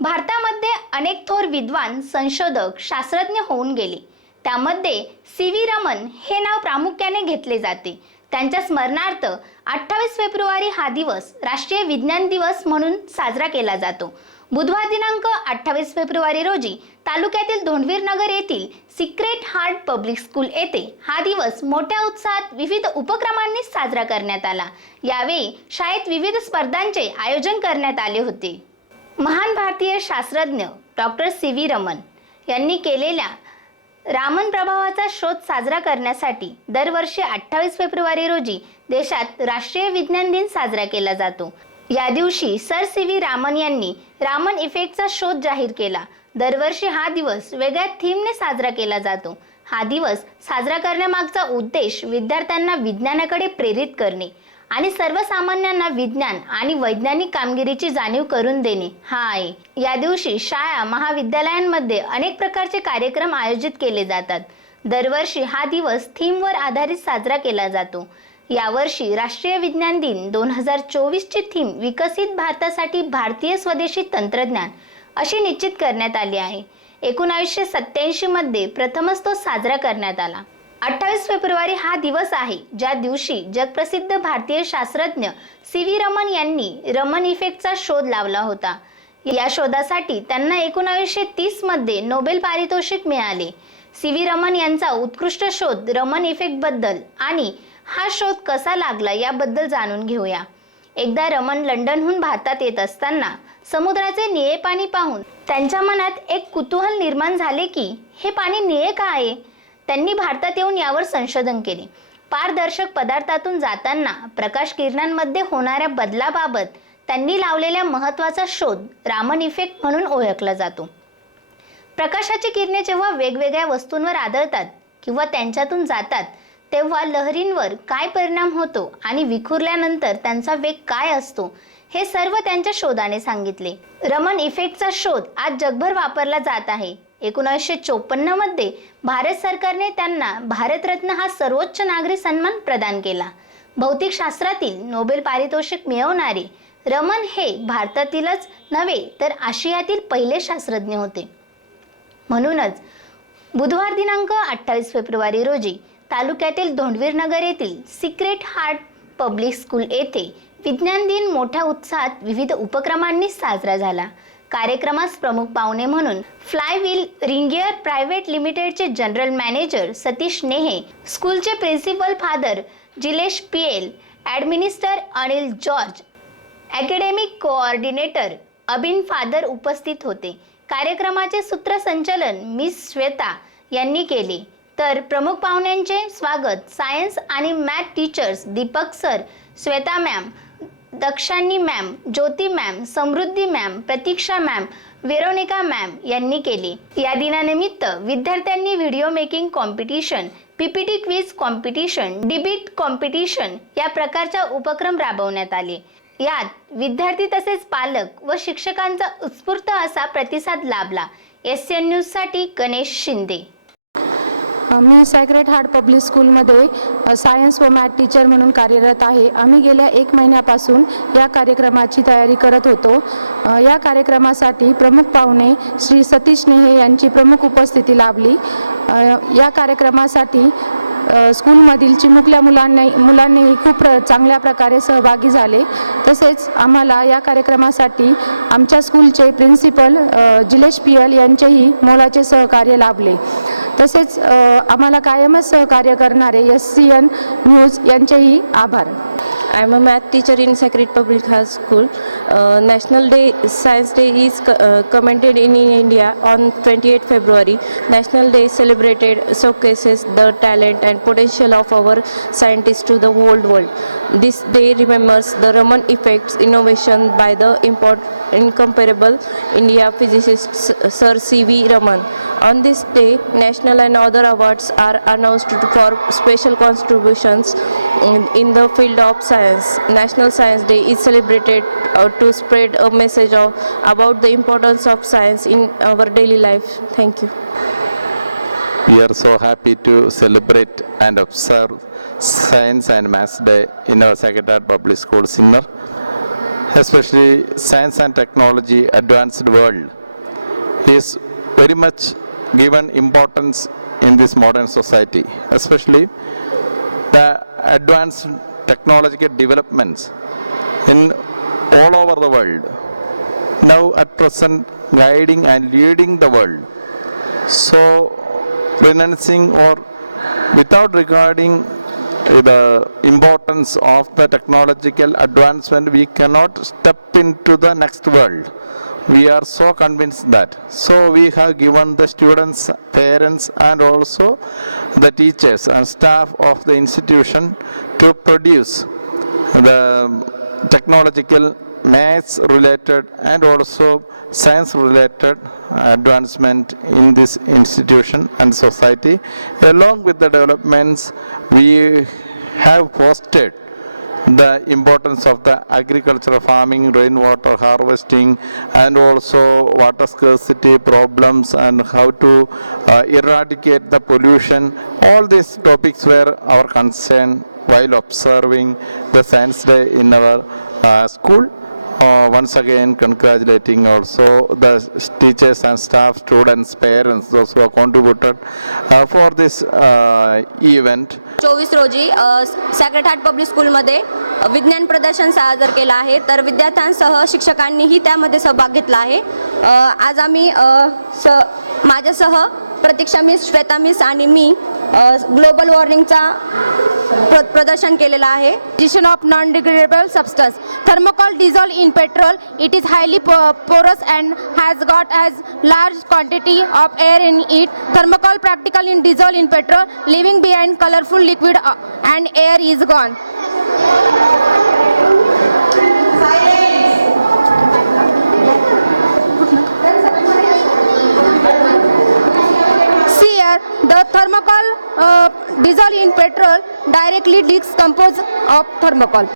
भारतामध्ये अनेक थोर विद्वान संशोधक शास्त्रज्ञ होऊन गेले. त्यामध्ये सी व्ही रमन हे नाव प्रामुख्याने घेतले जाते. त्यांच्या स्मरणार्थ अठ्ठावीस फेब्रुवारी हा दिवस राष्ट्रीय विज्ञान दिवस म्हणून साजरा केला जातो. बुधवार दिनांक अठ्ठावीस फेब्रुवारी रोजी तालुक्यातील धोंडवीर नगर येथील सिक्रेट हार्ट पब्लिक स्कूल येथे हा दिवस मोठ्या उत्साहात विविध उपक्रमांनी साजरा करण्यात आला. यावेळी शाळेत विविध स्पर्धांचे आयोजन करण्यात आले होते. महान भारतीय शास्त्रज्ञ डॉक्टर सी व्ही रमन यांनी केलेल्या रामन प्रभावाचा शोध साजरा करण्यासाठी दरवर्षी अठ्ठावीस फेब्रुवारी रोजी देशात राष्ट्रीय विज्ञान दिन साजरा केला जातो. या दिवशी सर सी व्ही रामन यांनी रामन इफेक्टचा शोध जाहीर केला. दरवर्षी हा दिवस वेगळ्या थीमने साजरा केला जातो. हा दिवस साजरा करण्यामागचा उद्देश विद्यार्थ्यांना विज्ञानाकडे प्रेरित करणे. आणि सर्वसामान्यांना विज्ञान आणि वैज्ञानिक कामगिरीची जाणीव करून देणे. हा आहे या दिवशी शाळा महाविद्यालयांमध्ये अनेक प्रकारचे कार्यक्रम आयोजित केले जातात. दरवर्षी हा दिवस थीमवर आधारित साजरा केला जातो. यावर्षी राष्ट्रीय विज्ञान दिन दोन हजार चोवीसची थीम विकसित भारतासाठी भारतीय स्वदेशी तंत्रज्ञान अशी निश्चित करण्यात आली आहे. एकोणावीसशे सत्त्याऐंशीमध्ये प्रथमच तो साजरा करण्यात आला. अठ्ठावीस फेब्रुवारी हा दिवस आहे ज्या दिवशी जगप्रसिद्ध भारतीय शास्त्रज्ञ सी व्ही रमन यांनी रमन इफेक्टचा शोध लावला होता. या शोधासाठी त्यांना एकोणावीसशे तीसमध्ये नोबेल पारितोषिक मिळाले. सी व्ही रमन यांचा उत्कृष्ट शोध रमन इफेक्टबद्दल आणि हा शोध कसा लागला याबद्दल जाणून घेऊया. एकदा रमन लंडनहून भारतात येत असताना समुद्राचे निळे पाणी पाहून त्यांच्या मनात एक कुतूहल निर्माण झाले की हे पाणी निळे का आहे? त्यांनी भारतात येऊन यावर संशोधन केले. पारदर्शक पदार्थातून जाताना प्रकाश किरणांमध्ये होणाऱ्या बदलाबाबत त्यांनी लावलेल्या महत्त्वाचा शोध रामन इफेक्ट म्हणून ओळखला जातो. प्रकाशाची किरणे जेव्हा वेगवेगळ्या वस्तूंवर आदळतात किंवा त्यांच्यातून जातात तेव्हा लहरींवर काय परिणाम होतो आणि विखुरल्यानंतर त्यांचा वेग काय असतो हे सर्व त्यांच्या शोधाने सांगितले. रमन इफेक्टचा शोध आज जगभर वापरला जात आहे. एकोणीसशे चोपन्नमध्ये भारत सरकारने त्यांना भारतरत्न हा सर्वोच्च नागरी सन्मान प्रदान केला. भौतिकशास्त्रातील नोबेल पारितोषिक मिळवणारे रमन हे भारतातीलच नव्हे तर आशियातील पहिले शास्त्रज्ञ होते. म्हणूनच बुधवार दिनांक अठ्ठावीस फेब्रुवारी रोजी तालुक्यातील धोंडवीर नगर येथील सिक्रेट हार्ट पब्लिक स्कूल येथे विज्ञान दिन मोठ्या उत्साहात विविध उपक्रमांनी साजरा झाला. कार्यक्रमास प्रमुख पाहुणे म्हणून फ्लाय व्हील रिंगियर प्रायव्हेट लिमिटेडचे जनरल मॅनेजर सतीश नेहे स्कूलचे principal father Jilesh PL administer Anil George academic coordinator Abin father उपस्थित होते. कार्यक्रमाचे सूत्रसंचालन मिस श्वेता यांनी केले. तर प्रमुख पाहुण्यांचे स्वागत सायन्स आणि math teachers Deepak sir Shweta ma'am Dakshani ma'am Jyoti ma'am Samruddhi ma'am Pratiksha ma'am Veronica ma'am यांनी केले. या दिनानिमित्त विद्यार्थ्यांनी video making competition PPT quiz competition debate competition या प्रकारचा उपक्रम राबवण्यात आले. यात विद्यार्थी तसेच पालक व शिक्षकांचा उत्स्फूर्त असा प्रतिसाद लाभला. एस एन न्यूजसाठी गणेश शिंदे. मी सॅक्रेट हार्ट पब्लिक स्कूलमध्ये सायन्स व मॅथ टीचर म्हणून कार्यरत आहे. आम्ही गेल्या एक महिन्यापासून या कार्यक्रमाची तयारी करत होतो. या कार्यक्रमासाठी प्रमुख पाहुणे श्री सतीश नेहे यांची प्रमुख उपस्थिती लाभली. या कार्यक्रमासाठी स्कूलमधील चिमुकल्या मुलांनी मुलांनीही खूप प्र चांगल्या प्रकारे सहभागी झाले. तसेच आम्हाला या कार्यक्रमासाठी आमच्या स्कूलचे प्रिन्सिपल जिलेश पियल यांचेही मोलाचे सहकार्य लाभले. तसेच आम्हाला कायमच सहकार्य करणारे एस सी एन न्यूज यांचेही आभार. I am a math teacher in Sacred Public High School. Uh, National Day Science Day is co- uh, commented in, in India on 28 February. National Day celebrated showcases the talent and potential of our scientists to the whole world. This day remembers the Raman effects innovation by the import, incomparable India physicist Sir C.V. Raman. On this day, national and other awards are announced for special contributions in, in the field of science. National Science Day is celebrated uh, to spread a message of, about the importance of science in our daily life. Thank you. We are so happy to celebrate and observe Science and Maths Day in our Heart Public School, Sinnar. especially science and technology advanced world, is very much given importance in this modern society, especially the advanced technological developments in all over the world. Now at present guiding and leading the world. So renouncing or without regarding the importance of the technological advancement we cannot step into the next world we are so convinced that. So we have given the students parents and also the teachers and staff of the institution to produce the technological maths related and also science related advancement in this institution and society. Along with the developments we have fostered the importance of the agriculture, farming rainwater harvesting and also water scarcity problems and how to uh, eradicate the pollution. All these topics were our concern while observing the science day in our uh, school uh, once again congratulating also the teachers and staff, students, parents, those who have contributed uh, for this uh, event. चोवीस रोजी सॅक्रेट Heart public स्कूलमध्ये विज्ञान प्रदर्शन सादर केलं आहे तर विद्यार्थ्यांसह शिक्षकांनीही त्यामध्ये सहभाग घेतला आहे अ, आज आम्ही अ, स माझ्यासह प्रतीक्षा मिस श्वेता मिस आणि मी ग्लोबल वॉर्मिंगचा प्र प्रदर्शन केलेलं आहे Addition of non-degradable substance. Thermocol dissolved in petrol. It is highly porous and has got as large quantity of air in it. Thermocol practical in dissolved in petrol, leaving behind colorful liquid uh, and air is gone. See here, the thermocol uh, dissolved in petrol directly decompose of thermocol.